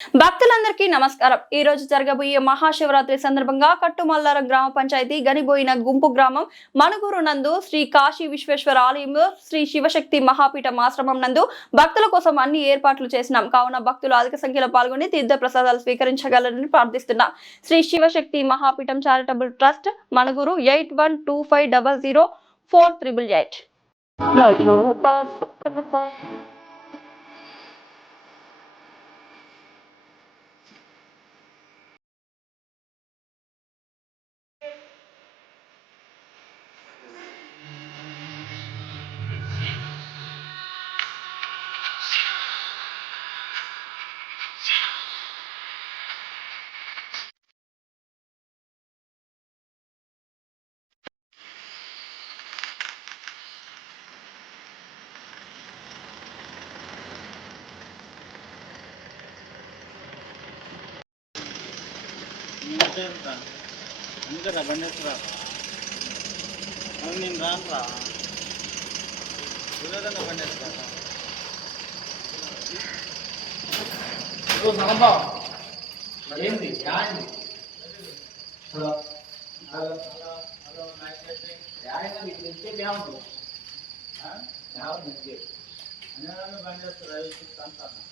భక్తులందరికీ నమస్కారం. ఈ రోజు జరగబోయే మహాశివరాత్రి సందర్భంగా కట్టుమల్లారం గ్రామ పంచాయతీ గనిబోయిన గుంపు గ్రామం మనుగురు నందు శ్రీ కాశీ విశ్వేశ్వర ఆలయంలో శ్రీ శివశక్తి మహాపీఠం ఆశ్రమం నందు భక్తుల కోసం అన్ని ఏర్పాట్లు చేసినాం. కావున భక్తులు అధిక సంఖ్యలో పాల్గొని తీర్థ ప్రసాదాలు స్వీకరించగలరని ప్రార్థిస్తున్నాం. Shri Shivashakti Mahapeetham charitable trust Manuguru 81250048. అందుకరా బండేశ్వరా నేను రానురా వినోదంగా బండేశ్వరా ఏంది హలో హలో హలో బండేశ్వరా